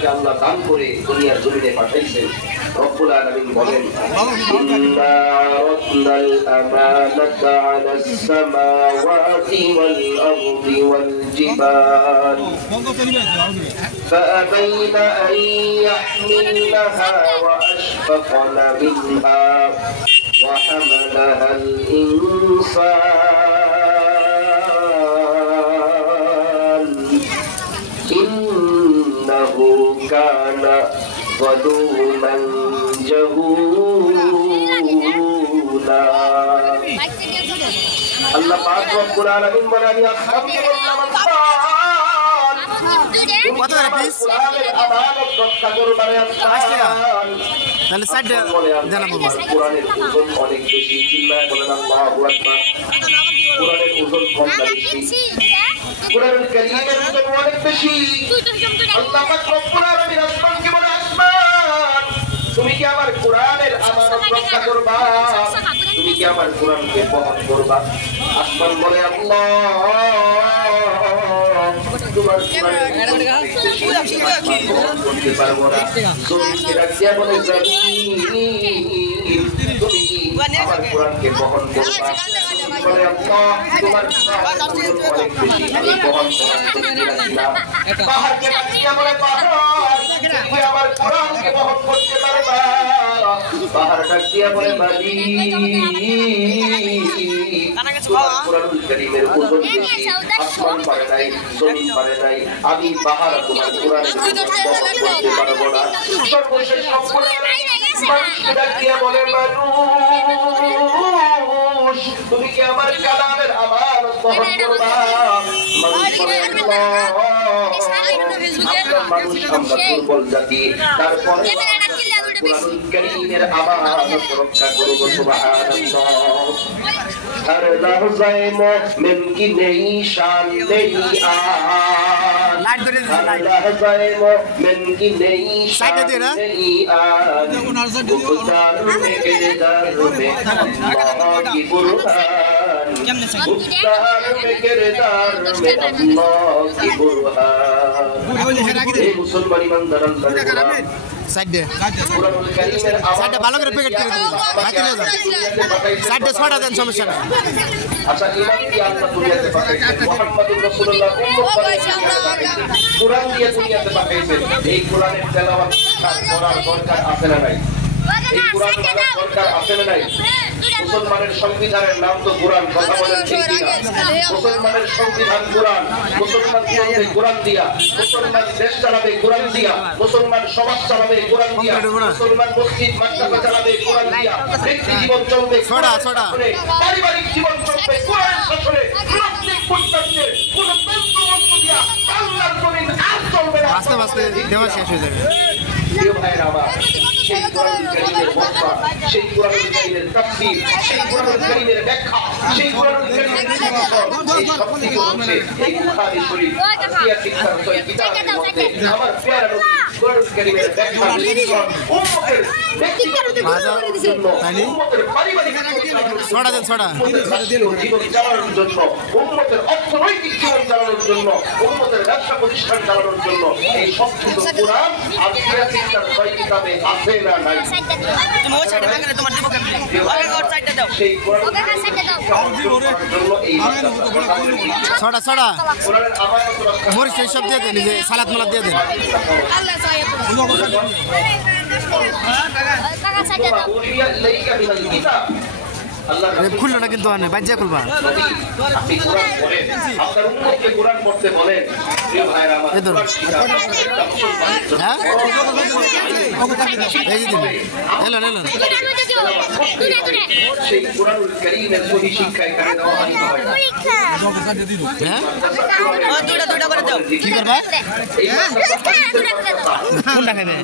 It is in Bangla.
রাসূলুল্লাহকে আল্লাহ দান করে দুনিয়ার জমিনে পাঠাইছেন। রব্বুল আলামিন বলেন, ইন্না রাদ্দাল আমানাতা আলাস সামাওয়াতি ওয়াল আরদি ওয়াল জিবাল ফাআবাইনা আন ইয়াহমিলনাহা ওয়া আশফাকনা মিনহা ওয়া হামালাহাল ইনসান ইন্নাহু কানা যালুমান জাহুলা। আল্লাহ পাক রব্বুল আলামিন বলেন, তাহলে সাইড জানাবো কোরআনের ওজন অনেক বেশি। চিল্লায় বলেন আল্লাহু আকবার। কোরআনের ওজন কম না বেশি? কোরআনুল কারীমের ওজন অনেক বেশি। আল্লাহ পাক রব্বুল আলামিন আসমানকে বলে, আসমান তুমি কি আমার কোরআনের আমানত রক্ষা করবা? তুমি কি আমার কোরআনকে বহন করবা? আসমান বলে, আল্লাহ তোমার করতে পারবো না। জমিনকে ডাকিয়া বলে, তুমি কি আমার কোরআনকে বহন করবা? বলে, আল্লাহ তোমার অনেক বেশি, আমি বহন করতে না। পাহাড়কে ডাকিয়া বলে, পাহাড় তুমি আমার কোরআনকে বহন করতে পারবা? পাহাড় ডাকিয়া বলে, বালি তোমার কোরআনুল কারীমের ওজন বেশি, আসমান পারে নাই, জমিন পারে নাই, আমি পাহাড় তোমার কোরআনের বহন করতে পারবো না। সর্বশেষ মানুষকে ডাকিয়া বলে, মানুষ তুমি কি আমার কালামের আমানত বহন করবা? মানুষ বলে, মানুষ আমরা দুর্বল জাতি, তারপরে কোরআনুল কারীমের আমানত রক্ষা করব। সুবহানাল্লাহ। हर लहज़े मोमिन की नई शान नई आन, हर लहज़े मोमिन की नई शान नई आन, गुज़ार में किरदार में अल्लाह की बुरहान, गुज़ार में किरदार में अल्लाह की बुरहान। ये मुसलमान ईमानदार अल्लाह के गुलाम সাইডে কোরআনুল কারীমের সাইডে ভালো করে প্যাকেট করে দিন, বাকি না যায় সাইডে ছড়া দেন, সমস্যা নাই। আচ্ছা, ইমাম কি আল্লাহ দুনিয়াতে পাঠাইছেন? মুহাম্মদুর রাসূলুল্লাহ কোরআন দিয়ে দুনিয়াতে পাঠাইছেন। এই কোরআনের তেলাওয়াত করার দরকার আছে না নাই? এই কোরআন পড়ার দরকার আছে না নাই? মুসলমানের সংবিধানের নাম তো কোরআন, কথা বলেন ঠিক কিনা? মুসলমানের সংবিধান কোরআন, মুসলমান চলবে কোরআন দিয়া, মুসলমান দেশ চালাবে কোরআন দিয়া, মুসলমান সমাজ চালাবে কোরআন দিয়া, মুসলমান মসজিদ মাদ্রাসা চালাবে কোরআন দিয়া, ব্যক্তি জীবন চলবে কোরআন শাসনে, পারিবারিক জীবন চলবে কোরআন শাসনে, প্রত্যেক পর্যায়ে কোন তন্ত্রমন্ত্র দিয়া আল্লাহর জমিন আর চলবে না। আস্তে আস্তে দেওয়া শেষ হয়ে যাবে। প্রিয় ভাইরা আমার, সেই কোরআনুল কারীমের ব্যাখ্যা, সেই কোরআনুল কারীমের তাফসীর, সেই কোরআনুল কারীমের ব্যাখ্যা, সেই কোরআনুল কারীমের বিশ্লেষণ, এই সবকিছু হচ্ছে এই বুখারী শরীফ আসিয়া শিক্ষার ছয় কিতাবের মধ্যে আমার প্রিয় নবী কোরআনুল কারীমের ব্যাখ্যা বিশ্লেষণ উম্মতের ব্যক্তিগত জন্য, উম্মতের পারিবারিক ছড়া দেন, ছড়া জীবন চালানোর জন্য, উম্মতের অর্থনৈতিক জীবন চালানোর জন্য, উম্মতের ব্যবসা প্রতিষ্ঠান চালানোর জন্য এই সবকিছু কোরআন আসিয়া শিক্ষার ছয় কিতাবে আছে না নাই? তুমি ওই সাইডে ব্যাংকে তোমার দিব কেমনে? আগে ওর সাইডে দাও। সেই কোরআন জন্য এই ছড়া ছড়া কোরআনের আমানত রক্ষা মরিচ সব দিয়ে দেন, যে সালাদ মালাদ দিয়ে দেন। আল্লাহ সাইয়্যিদ কাকা সাইডে দাও। খুললো না কিন্তু বাজ্যা খুলবা। আপনি কোরআন পড়েন, আপনার উম্মতকে কোরআন পড়তে বলেন। প্রিয় ভাইরা আমার, এই ধরুন। হ্যাঁ এই দিন এলেন এলেন সেই কোরআনুল কারীমের সহি শিক্ষা এখানে দেওয়া হয়। হ্যাঁ ও দুইটা দুইটা করে দাও। কি করবা? এই কোনটা খাবে?